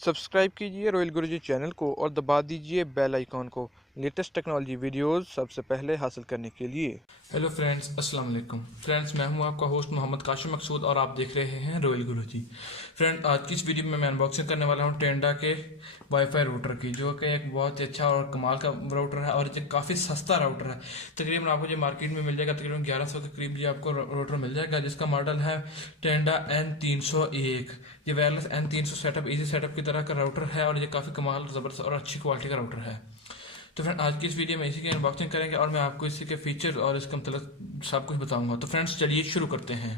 Subscribe कीजिए royal गुरुजी channel को और दबा दीजिए बेल आइकॉन को लेटेस्ट टेक्नोलॉजी वीडियोस सबसे पहले हासिल करने के लिए। हेलो फ्रेंड्स, अस्सलाम वालेकुम फ्रेंड्स। मैं हूं आपका होस्ट मोहम्मद काशिम मकसूद और आप देख रहे हैं रॉयल गुरुजी। फ्रेंड, आज की इस वीडियो में मैं अनबॉक्सिंग करने वाला हूं टेंडा के वाईफाई रूटर की, जो कि एक बहुत ही अच्छा और कमाल का राउटर है और ये काफ़ी सस्ता राउटर है। तकरीबन आपको जो मार्केट में मिल जाएगा तकरीबन 1100 के करीब ये आपको राउटर मिल जाएगा, जिसका मॉडल है टेंडा N301। ये wireless N300 setup easy setup की तरह का राउटर है और ये काफ़ी कमाल, ज़बरदस्त और अच्छी क्वालिटी का राउटर है। तो फ्रेंड, आज की इस वीडियो में इसी की अनबॉक्सिंग करेंगे और मैं आपको इसी के फीचर और इसका मतलब सब कुछ बताऊंगा। तो फ्रेंड्स, चलिए शुरू करते हैं।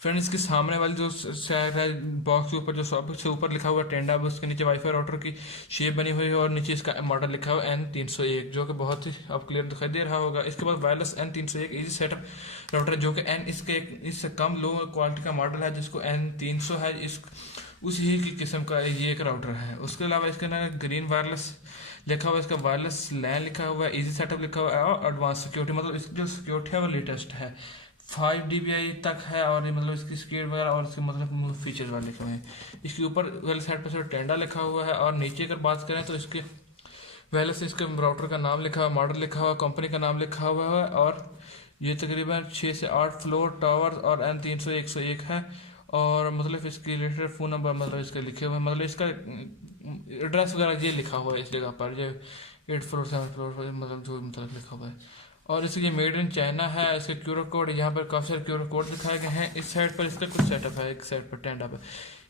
फ्रेंड्स, इसके सामने वाली जो साइड है बॉक्स के ऊपर जो सबसे ऊपर लिखा हुआ है टेंडा, उसके नीचे वाईफाई राउटर की शेप बनी हुई है और नीचे इसका मॉडल लिखा हुआ है N301, जो कि बहुत ही अब क्लियर दिखाई दे रहा होगा। इसके बाद wireless N301 easy setup router, जो कि इससे कम लो क्वालिटी का मॉडल है, जिसको N300 है, इस उसी की किस्म का ये एक राउटर है। उसके अलावा इसके अंदर ग्रीन वायरलेस लिखा हुआ है, इसका वायरलेस लैन लिखा हुआ है, इजी सेटअप लिखा हुआ है और एडवांस सिक्योरिटी, मतलब इसकी जो सिक्योरिटी है वो लेटेस्ट है, 5 dBi तक है। और ये मतलब इसकी स्पीड वगैरह और इसके मतलब फीचर्स वाले लिखे हुए हैं। इसके ऊपर वाली साइड पर सिर्फ टेंडा लिखा हुआ है और नीचे अगर बात करें तो इसके पहले से इसके राउटर का नाम लिखा हुआ, मॉडल लिखा हुआ, कंपनी का नाम लिखा हुआ है और ये तकरीबन 6 से 8 फ्लोर टावर और N300 101 है। और मतलब इसके रिलेटेड फ़ोन नंबर मतलब इसके लिखे हुए हैं, मतलब इसका एड्रेस वगैरह ये लिखा हुआ है इस जगह पर, ये 8 फ्लोर 7 फ्लोर मतलब जो मतलब लिखा हुआ है। और इसके मेड इन चाइना है। इसके क्यूआर कोड यहाँ पर काफ़ी सारे क्यूआर कोड दिखाए गए हैं। इस साइड पर इसका कुछ सेटअप है, एक साइड पर टेंडा पर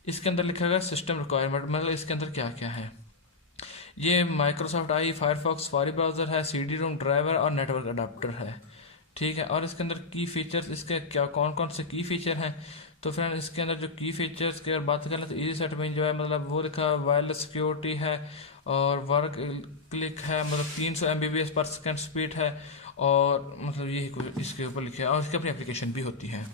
इसके अंदर लिखा गया सिस्टम रिक्वायरमेंट, मतलब इसके अंदर क्या क्या है। ये माइक्रोसॉफ्ट आई, फायरफॉक्स, सफारी ब्राउज़र है, CD रोम ड्राइवर और नेटवर्क अडाप्टर है। ठीक है, और इसके अंदर की फीचर्स इसके क्या कौन कौन से की फीचर हैं। तो फ्रेंड, इसके अंदर जो की फीचर्स की अगर बात करें तो इजी सेट में जो है मतलब वो लिखा वायरलेस सिक्योरिटी है और वर्क क्लिक है, मतलब 300 MBPS पर सेकेंड स्पीड है और मतलब यही कुछ इसके ऊपर लिखा है। और इसकी अपनी एप्लीकेशन भी होती है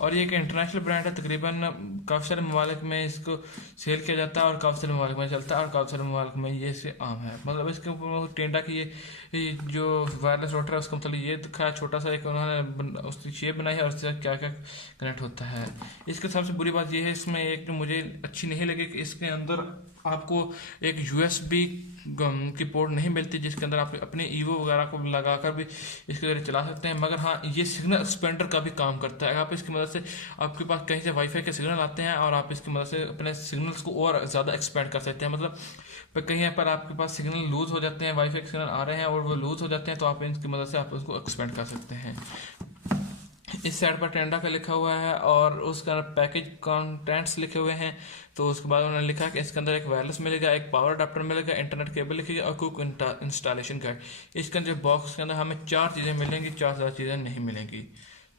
और ये एक इंटरनेशनल ब्रांड है। तकरीबन काफ़ी सारे ममालिक में इसको सेल किया जाता है और काफ़ी सारे ममालिक में चलता है और काफ़ी सारे ममालिक में ये इससे आम है। मतलब इसके ऊपर टेंडा की ये जो वायरलेस राउटर है उसका मतलब ये दिखाया छोटा सा एक उन्होंने उसकी शेप बनाई है और उससे क्या क्या कनेक्ट होता है। इसके सबसे बुरी बात यह है, इसमें एक तो मुझे अच्छी नहीं लगी कि इसके अंदर आपको एक USB की पोर्ट नहीं मिलती, जिसके अंदर आप अपने ईवो वगैरह को लगाकर भी इसके जरिए चला सकते हैं। मगर हाँ, ये सिग्नल एक्सपेंडर का भी काम करता है। आप इसकी मदद से आपके पास कहीं से वाईफाई के सिग्नल आते हैं और आप इसकी मदद से अपने सिग्नल्स को और ज़्यादा एक्सपेंड कर सकते हैं। मतलब कहीं पर आपके पास सिग्नल लूज हो जाते हैं, वाईफाई के सिग्नल आ रहे हैं और वो लूज हो जाते हैं, तो आप इसकी मदद से आप उसको एक्सपेंड कर सकते हैं। इस साइड पर टेंडा का लिखा हुआ है और उसका पैकेज कंटेंट्स लिखे हुए हैं। तो उसके बाद उन्होंने लिखा कि इसके अंदर एक वायरलेस मिलेगा, एक पावर अडाप्टर मिलेगा, इंटरनेट केबल लिखेगी और क्विक इंस्टॉलेशन गाइड। इसके अंदर बॉक्स के अंदर हमें 4 चीज़ें मिलेंगी, 4 ज़्यादा चीज़ें नहीं मिलेंगी,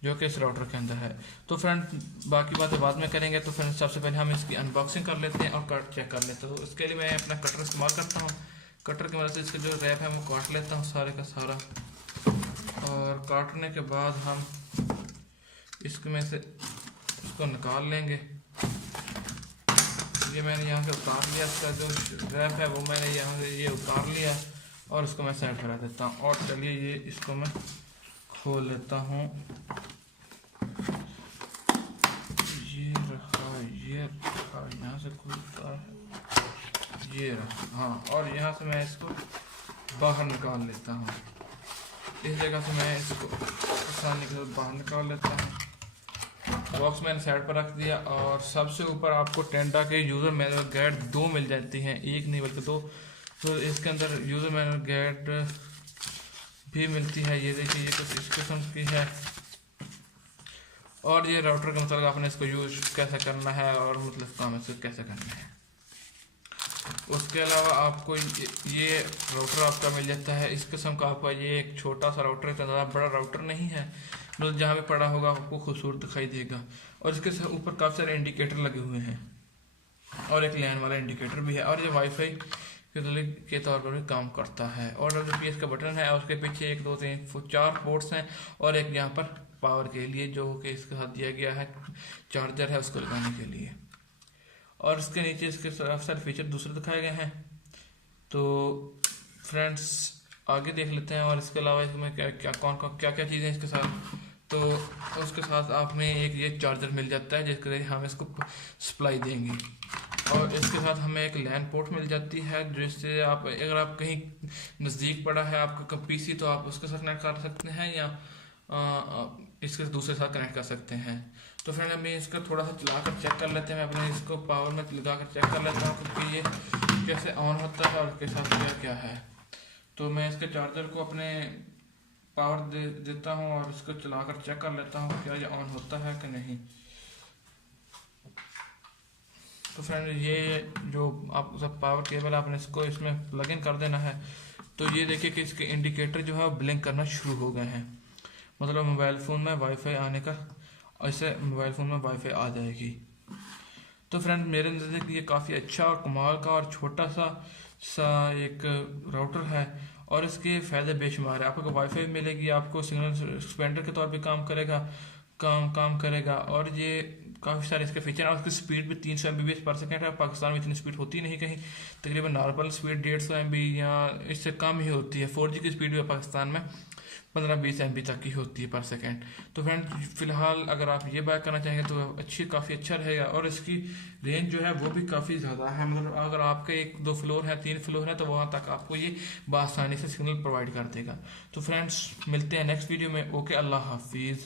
जो कि इस राउटर के अंदर है। तो फ्रेंड, बाकी बातें बाद में करेंगे। तो फ्रेंड, सबसे पहले हम इसकी अनबॉक्सिंग कर लेते हैं और कट चेक कर लेते हैं। तो इसके लिए मैं अपना कटर इस्तेमाल करता हूँ। कटर की मदद से इसका जो रैप है वो काट लेता हूँ सारे का सारा, और काटने के बाद हम इसमें से इसको निकाल लेंगे। ये मैंने यहाँ से उतार लिया, इसका जो रैप है वो मैंने यहाँ से ये उतार लिया और इसको मैं साइड करा देता हूँ। और चलिए ये इसको मैं खोल लेता हूँ। ये रहा यहाँ से खुलता है, ये रहा। हाँ, और यहाँ से मैं इसको बाहर निकाल लेता हूँ। इस जगह से मैं इसको आसानी के साथ बाहर निकाल लेता हूँ। बॉक्स मैंने साइड पर रख दिया और सबसे ऊपर आपको टेंडा के यूज़र मैनुअल गाइड 2 मिल जाती हैं, एक नहीं बल्कि 2। तो इसके अंदर यूज़र मैनुअल गाइड भी मिलती है। ये देखिए, ये कुछ इस किस्म की है और ये राउटर का मतलब आपने इसको यूज कैसे करना है और मतलब काम इसको कैसे करना है। उसके अलावा आपको ये राउटर आपका मिल जाता है इस किस्म का। आपका ये एक छोटा सा राउटर है, ज़्यादा बड़ा राउटर नहीं है, मतलब जहाँ पे पड़ा होगा आपको खूबसूरत दिखाई देगा। और इसके ऊपर काफ़ी सारे इंडिकेटर लगे हुए हैं और एक लैन वाला इंडिकेटर भी है और ये वाईफाई के तौर पर भी काम करता है। और जो PS का बटन है उसके पीछे 1 2 3 4 पोर्ट्स हैं और एक यहाँ पर पावर के लिए जो कि इसके साथ दिया गया है, चार्जर है उसको लगाने के लिए। और इसके नीचे इसके काफ़ी सारे फीचर दूसरे दिखाए गए हैं। तो फ्रेंड्स, आगे देख लेते हैं। और इसके अलावा इसमें क्या क्या क्या चीज़ें इसके साथ, तो उसके साथ आप में एक ये चार्जर मिल जाता है जिसके लिए हम इसको सप्लाई देंगे। और इसके साथ हमें एक लैन पोर्ट मिल जाती है जिससे आप, अगर आप कहीं नज़दीक पड़ा है आपका पीसी, तो आप उसके साथ कनेक्ट कर सकते हैं या इसके दूसरे साथ कनेक्ट कर सकते हैं। तो फ्रेंड अभी इसका थोड़ा सा चला कर चेक कर लेते हैं। मैं अपने इसको पावर में लगा कर चेक कर लेता हूँ कि ये कैसे ऑन होता है और इसके साथ क्या क्या है। तो मैं इसके चार्जर को अपने पावर देता हूँ और इसको चला कर चेक कर लेता हूँ क्या ये ऑन होता है कि नहीं। तो फ्रेंड ये जो आप सब पावर केबल आपने इसको इसमें प्लग इन कर देना है। तो ये देखिए कि इसके इंडिकेटर जो है वो ब्लिंक करना शुरू हो गए हैं, मतलब मोबाइल फ़ोन में वाईफाई आने का, ऐसे मोबाइल फ़ोन में वाईफाई आ जाएगी। तो फ्रेंड मेरे नज़र ये काफ़ी अच्छा और कमाल का और छोटा सा एक राउटर है और इसके फ़ायदे बेशुमार है। आपको वाईफाई मिलेगी, आपको सिग्नल एक्सपेंडर के तौर पे काम करेगा और ये काफ़ी सारे इसके फीचर हैं। उसकी स्पीड भी 300 MB पर सेकेंड है। पाकिस्तान में इतनी स्पीड होती नहीं कहीं, तकरीबन नॉर्मल स्पीड 150 MB या इससे कम ही होती है। 4G की स्पीड भी पाकिस्तान में 15-20 MB तक की होती है पर सेकेंड। तो फ्रेंड फ़िलहाल अगर आप ये बाय करना चाहेंगे तो काफ़ी अच्छा रहेगा और इसकी रेंज जो है वो भी काफ़ी ज़्यादा है। मतलब अगर आपके 1-2 फ्लोर है, 3 फ्लोर है, तो वहाँ तक आपको ये बआसानी से सिग्नल प्रोवाइड कर देगा। तो फ्रेंड्स मिलते हैं नेक्स्ट वीडियो में। ओके, अल्लाह हाफिज़।